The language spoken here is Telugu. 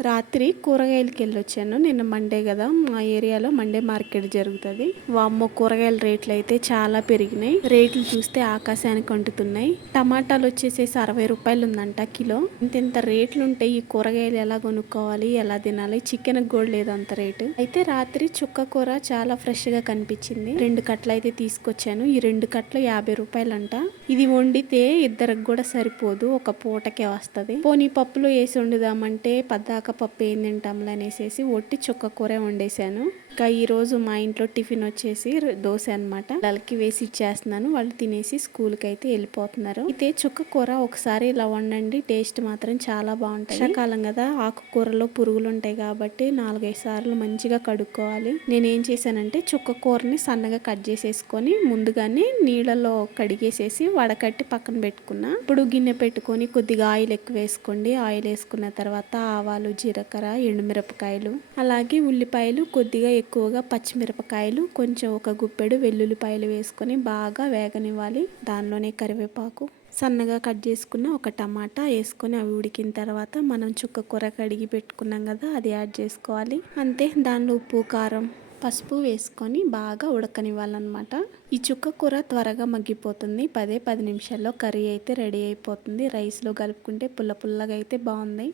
రాత్రి కూరగాయలకి వెళ్ళొచ్చాను. నిన్న మండే కదా మా ఏరియాలో మండే మార్కెట్ జరుగుతుంది. వామ్మో కూరగాయల రేట్లు అయితే చాలా పెరిగినాయి. రేట్లు చూస్తే ఆకాశానికి అంటుతున్నాయి. టమాటాలు వచ్చేసేసి అరవై రూపాయలు ఉందంట కిలో. ఇంత ఇంత రేట్లు ఉంటాయి ఈ కూరగాయలు ఎలా కొనుక్కోవాలి ఎలా తినాలి? చికెన్ కూడా లేదు అంత రేటు. అయితే రాత్రి చుక్క కూర చాలా ఫ్రెష్గా కనిపించింది. రెండు కట్టలు అయితే తీసుకొచ్చాను. ఈ రెండు కట్టలు యాభై రూపాయలంట. ఇది వండితే ఇద్దరికి కూడా సరిపోదు. ఒక పూటకే వస్తుంది. పోనీ పప్పులో వేసి వండుదామంటే పద్దాక పప్పు ఏం తింటాంలే అనేసి ఒట్టి చుక్క కూర వండేసాను ఇంకా ఈ రోజు మా ఇంట్లో టిఫిన్ వచ్చేసి దోశ అన్నమాట. వాళ్ళకి వేసి ఇచ్చేస్తున్నాను. వాళ్ళు తినేసి స్కూల్కి అయితే వెళ్ళిపోతున్నారు. అయితే చుక్క కూర ఒకసారి ఇలా వండండి. టేస్ట్ మాత్రం చాలా బాగుంటుంది. వర్షాకాలం కదా ఆకుకూరలో పురుగులు ఉంటాయి కాబట్టి నాలుగైదు సార్లు మంచిగా కడుక్కోవాలి. నేనేం చేశానంటే చుక్క కూరని సన్నగా కట్ చేసేసుకొని ముందుగానే నీళ్ళలో కడిగేసేసి వడకట్టి పక్కన పెట్టుకున్నా. ఇప్పుడు గిన్నె పెట్టుకొని కొద్దిగా ఆయిల్ ఎక్కువ వేసుకోండి. ఆయిల్ వేసుకున్న తర్వాత ఆవాలు జీలకర్ర ఎండుమిరపకాయలు అలాగే ఉల్లిపాయలు కొద్దిగా ఎక్కువగా పచ్చిమిరపకాయలు కొంచెం ఒక గుప్పెడు వెల్లుల్లిపాయలు వేసుకొని బాగా వేగనివ్వాలి. దానిలోనే కరివేపాకు సన్నగా కట్ చేసుకున్న ఒక టమాటా వేసుకొని అవి ఉడికిన తర్వాత మనం చుక్క కూర కడిగి పెట్టుకున్నాం కదా అది యాడ్ చేసుకోవాలి. అంతే దానిలో ఉప్పు కారం పసుపు వేసుకొని బాగా ఉడకనివ్వాలన్నమాట. ఈ చుక్క కూర త్వరగా మగ్గిపోతుంది. పదే పది నిమిషాల్లో కర్రీ అయితే రెడీ అయిపోతుంది. రైస్లో కలుపుకుంటే పుల్ల పుల్లగా అయితే బాగుంది.